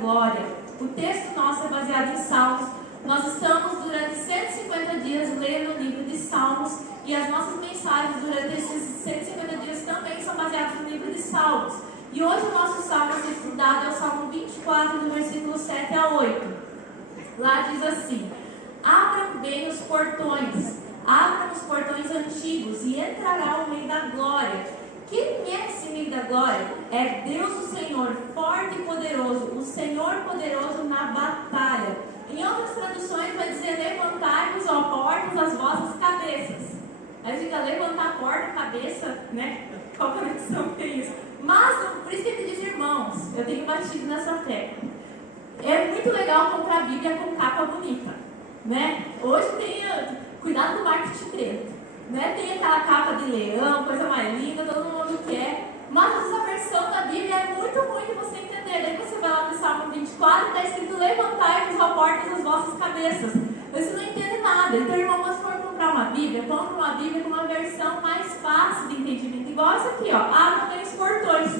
glória. O texto nosso é baseado em Salmos. Nós estamos durante 150 dias lendo o livro de Salmos e as nossas mensagens durante esses 150 dias também são baseadas no livro de Salmos. E hoje o nosso salmo a ser estudado é o Salmo 24, do versículo 7 a 8. Lá diz assim: abram bem os portões antigos e entrará o Rei da Glória. Quem é esse Rei da Glória? É Deus o Senhor, forte e poderoso, o Senhor poderoso na batalha. Em outras traduções vai dizer: levantai-vos, ó portas, as vossas cabeças. Aí fica levantar a porta, cabeça, né? Qual conexão que é isso? Mas, por isso que ele diz irmãos, eu tenho batido nessa tecla. É muito legal comprar a Bíblia com capa bonita, né? Hoje tem, cuidado do marketing preto, né? Tem aquela capa de leão, coisa mais linda, todo mundo quer. Mas essa versão da Bíblia é muito ruim de você entender. Daí você vai lá no Salmo 24, está escrito: levantai-vos, ó portas, as vossas cabeças. Você não entende nada. Então, irmão, quando for comprar uma Bíblia, compra uma Bíblia com uma versão mais fácil de entendimento. Igual essa aqui, ó. Abram bem os portões.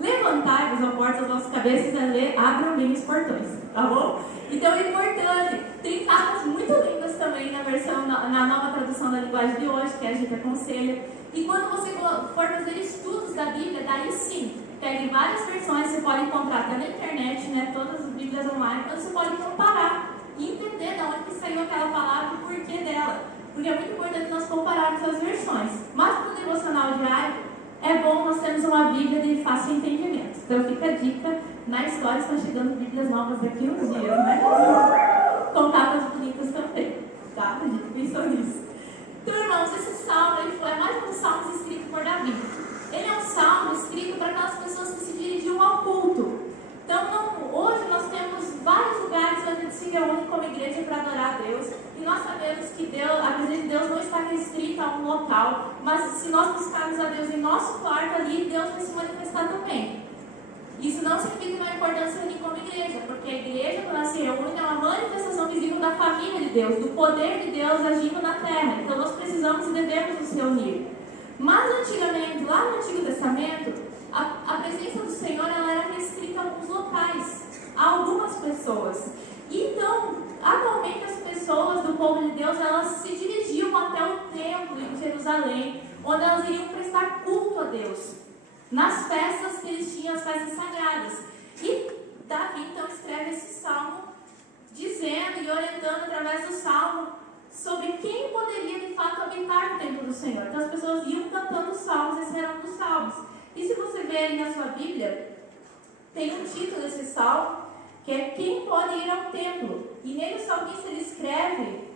Levantai-vos, ó portas, as vossas cabeças, abram bem os portões. Tá bom? Então é importante. Tem capas muito lindas também na versão, na nova tradução da linguagem de hoje, que a gente aconselha. E quando você for fazer estudos da Bíblia, daí sim, pegue várias versões, você pode encontrar até na internet, né? Todas as Bíblias online, então você pode comparar e entender de onde que saiu aquela palavra e o porquê dela. Porque é muito importante nós compararmos as versões. Mas para o devocional diário, é bom nós termos uma Bíblia de fácil entendimento. Então fica a dica: na história estão chegando Bíblias novas daqui uns dias, né? Com capas bonitas também, tá? A gente pensou nisso. Então, irmãos, esse salmo é mais um dos salmos escritos por Davi. Ele é um salmo escrito para aquelas pessoas que se dirigiam ao culto. Então, hoje nós temos vários lugares onde a gente se reúne como igreja para adorar a Deus. E nós sabemos que a presença de Deus não está restrita a um local. Mas se nós buscarmos a Deus em nosso quarto ali, Deus vai se manifestar também. Isso não significa que não é importante se reunir como igreja, porque a igreja, quando ela se reúne, é uma manifestação visível da família de Deus, do poder de Deus agindo na terra. Então nós precisamos e devemos nos reunir. Mas antigamente, lá no Antigo Testamento, a presença do Senhor ela era restrita a alguns locais, a algumas pessoas. Então, atualmente as pessoas do povo de Deus, elas se dirigiam até o templo em Jerusalém, onde elas iriam prestar culto a Deus, nas festas que eles tinham, as festas sagradas. E Davi então escreve esse salmo dizendo e orientando através do salmo sobre quem poderia de fato habitar no templo do Senhor. Então as pessoas iam cantando os salmos, esse era um dos salmos. E se você ver aí na sua Bíblia, tem um título desse salmo, que é quem pode ir ao templo. E nele o salmista ele escreve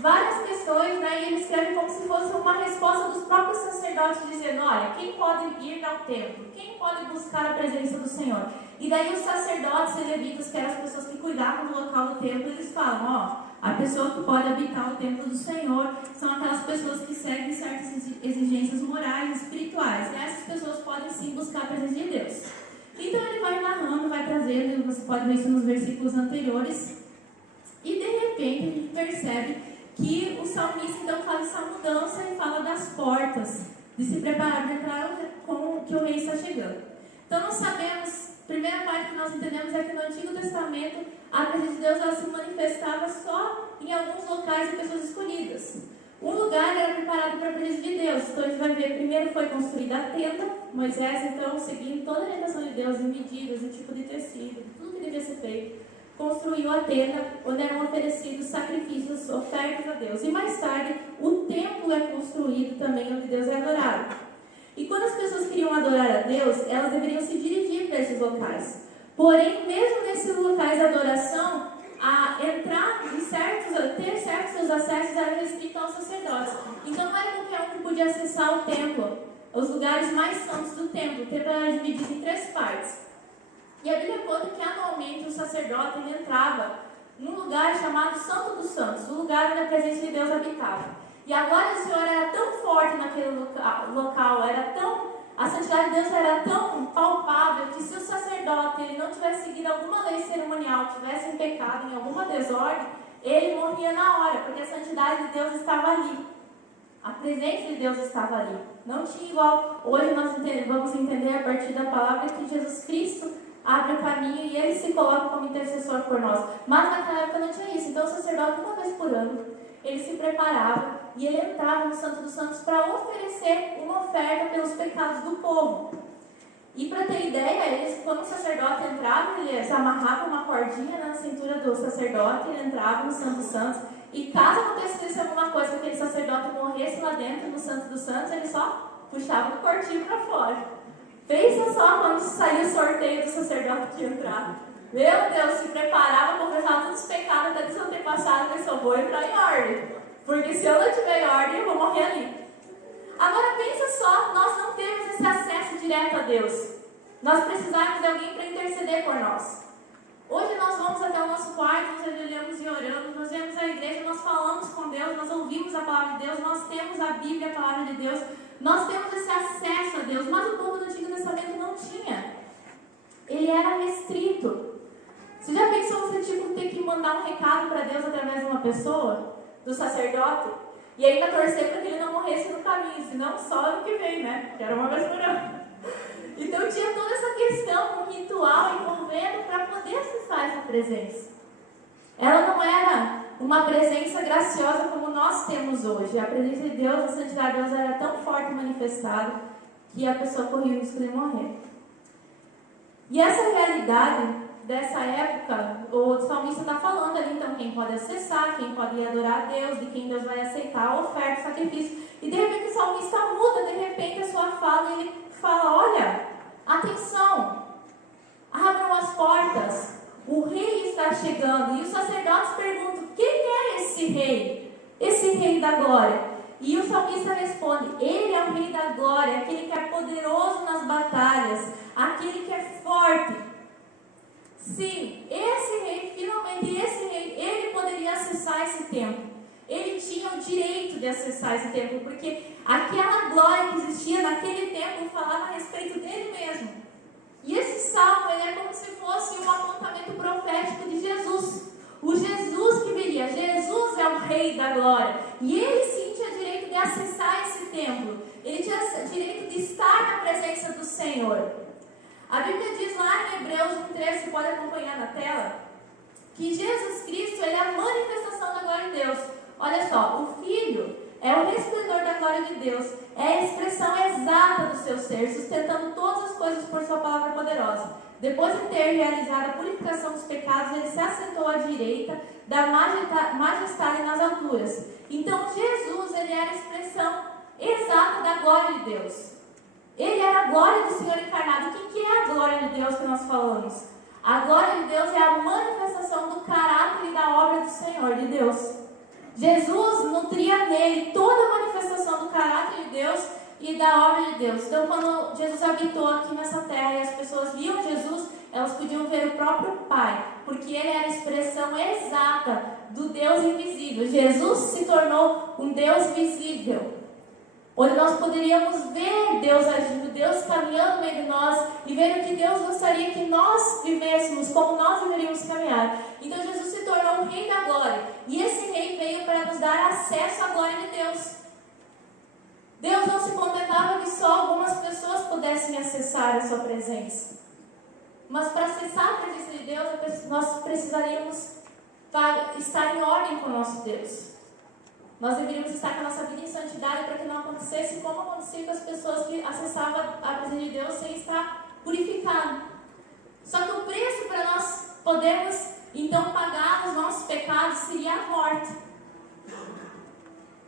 várias questões, né? E ele escreve como se fosse uma resposta dos próprios sacerdotes, dizendo: olha, quem pode ir ao templo? Quem pode buscar a presença do Senhor? E daí os sacerdotes e levitas, que eram as pessoas que cuidavam do local do templo, eles falam: ó, a pessoa que pode habitar o templo do Senhor são aquelas pessoas que seguem certas exigências morais e espirituais. E essas pessoas podem sim buscar a presença de Deus. Então ele vai narrando, vai trazendo, você pode ver isso nos versículos anteriores. E de repente a gente percebe que o salmista então faz essa mudança e fala das portas, de se preparar para entrar com que o rei está chegando. Então nós sabemos, a primeira parte que nós entendemos é que no Antigo Testamento a presença de Deus ela se manifestava só em alguns locais de pessoas escolhidas. Um lugar era preparado para a presença de Deus. Então a gente vai ver, primeiro foi construída a tenda. Moisés então, seguindo toda a orientação de Deus, em medidas, em tipo de tecido, tudo que devia ser feito, construiu a tenda onde eram oferecidos sacrifícios, ofertas a Deus. E mais tarde, o templo é construído também onde Deus é adorado. E quando as pessoas queriam adorar a Deus, elas deveriam se dirigir para esses locais. Porém, mesmo nesses locais de adoração, a entrar em ter certos acessos era restrito aos sacerdotes. Então não era qualquer um que podia acessar o templo, os lugares mais santos do templo. O templo era dividido em 3 partes. E a Bíblia conta que anualmente o sacerdote ele entrava num lugar chamado Santo dos Santos, o lugar onde a presença de Deus habitava. E a glória do Senhor era tão forte naquele local, a santidade de Deus era tão palpável que se o sacerdote ele não tivesse seguido alguma lei cerimonial, tivesse em pecado, em alguma desordem, ele morria na hora, porque a santidade de Deus estava ali. A presença de Deus estava ali. Não tinha igual. Hoje nós vamos entender a partir da palavra que Jesus Cristo, abre o caminho e ele se coloca como intercessor por nós. Mas naquela época não tinha isso. Então o sacerdote, uma vez por ano, ele se preparava e ele entrava no Santo dos Santos para oferecer uma oferta pelos pecados do povo. E para ter ideia, quando o sacerdote entrava, eles amarravam uma cordinha na cintura do sacerdote, ele entrava no Santo dos Santos, e caso acontecesse alguma coisa que aquele sacerdote morresse lá dentro no Santo dos Santos, ele só puxava o cortinho para fora. Pensa só quando saiu o sorteio do sacerdote que ia entrar. Meu Deus, se preparava, confessava todos os pecados até dos antepassados, mas só vou entrar em ordem. Porque se eu não tiver em ordem, eu vou morrer ali. Agora pensa só, nós não temos esse acesso direto a Deus. Nós precisamos de alguém para interceder por nós. Hoje nós vamos até o nosso quarto, nós ajoelhamos e oramos, nós vemos a igreja, nós falamos com Deus, nós ouvimos a palavra de Deus, nós temos a Bíblia, a palavra de Deus, nós temos esse acesso a Deus, mas o povo do Antigo Testamento não tinha. Ele era restrito. Você já pensou você ter que mandar um recado para Deus através de uma pessoa, do sacerdote, e ainda torcer para que ele não morresse no caminho, senão só ano que vem, né? Que era uma vez por ano. Então tinha toda essa questão, um ritual envolvendo para poder acessar essa presença. Ela não era uma presença graciosa como nós temos hoje. A presença de Deus, a santidade de Deus era tão forte e manifestada que a pessoa corria o risco de morrer. E essa realidade dessa época, o salmista está falando ali, então, quem pode acessar, quem pode adorar a Deus, de quem Deus vai aceitar a oferta, o sacrifício. E de repente o salmista muda, de repente a sua fala, e ele fala, olha, atenção, abram as portas, o rei está chegando. E os sacerdotes perguntam, quem é esse rei da glória? E o salmista responde, ele é o rei da glória, aquele que é poderoso nas batalhas, aquele que é forte. Sim, esse rei, finalmente esse rei, ele poderia acessar esse templo. Ele tinha o direito de acessar esse templo, porque aquela glória que existia naquele templo falava a respeito dele mesmo. E esse salmo, ele é como se fosse um apontamento profético de Jesus. O Jesus que viria. Jesus é o rei da glória. E ele sim tinha direito de acessar esse templo. Ele tinha direito de estar na presença do Senhor. A Bíblia diz lá em Hebreus 1:3, você pode acompanhar na tela, que Jesus Cristo, ele é a manifestação da glória de Deus. Olha só, o Filho é o resplendor da glória de Deus, é a expressão exata do seu ser, sustentando todas as coisas por sua palavra poderosa. Depois de ter realizado a purificação dos pecados, ele se assentou à direita da majestade nas alturas. Então Jesus, ele era a expressão exata da glória de Deus. Ele era a glória do Senhor encarnado. O que é a glória de Deus que nós falamos? A glória de Deus é a manifestação do caráter e da obra do Senhor, de Deus. Jesus nutria nele toda a manifestação do caráter de Deus e da obra de Deus. Então, quando Jesus habitou aqui nessa terra e as pessoas viam Jesus, elas podiam ver o próprio Pai, porque ele era a expressão exata do Deus invisível. Jesus se tornou um Deus visível, onde nós poderíamos ver Deus agindo, Deus caminhando no meio de nós e ver o que Deus gostaria que nós vivêssemos, como nós deveríamos caminhar. Então Jesus se tornou o Rei da Glória, e esse Rei veio para nos dar acesso à glória de Deus. Deus não se contentava que só algumas pessoas pudessem acessar a sua presença, mas para acessar a presença de Deus, nós precisaríamos estar em ordem com o nosso Deus. Nós deveríamos estar com a nossa vida em santidade para que não acontecesse como acontecia com as pessoas que acessavam a presença de Deus sem estar purificado. Só que o preço para nós podermos então pagar os nossos pecados seria a morte.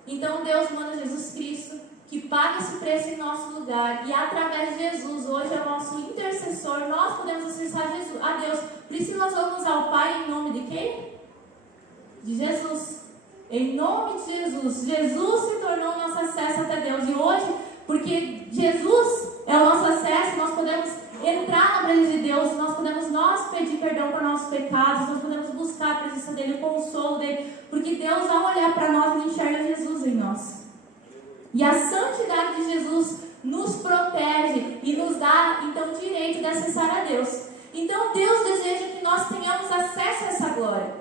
Então Deus manda Jesus Cristo que pague esse preço em nosso lugar, e através de Jesus, hoje é o nosso intercessor, nós podemos acessar a Deus. Por isso nós vamos ao Pai em nome de quem? De Jesus. Em nome de Jesus. Jesus se tornou o nosso acesso até Deus. E hoje, porque Jesus é o nosso acesso, nós podemos entrar na presença de Deus, nós podemos pedir perdão por nossos pecados, nós podemos buscar a presença dEle, o consolo dEle, porque Deus, ao olhar para nós, Ele enxerga Jesus em nós. E a santidade de Jesus nos protege e nos dá, então, o direito de acessar a Deus. Então, Deus deseja que nós tenhamos acesso a essa glória.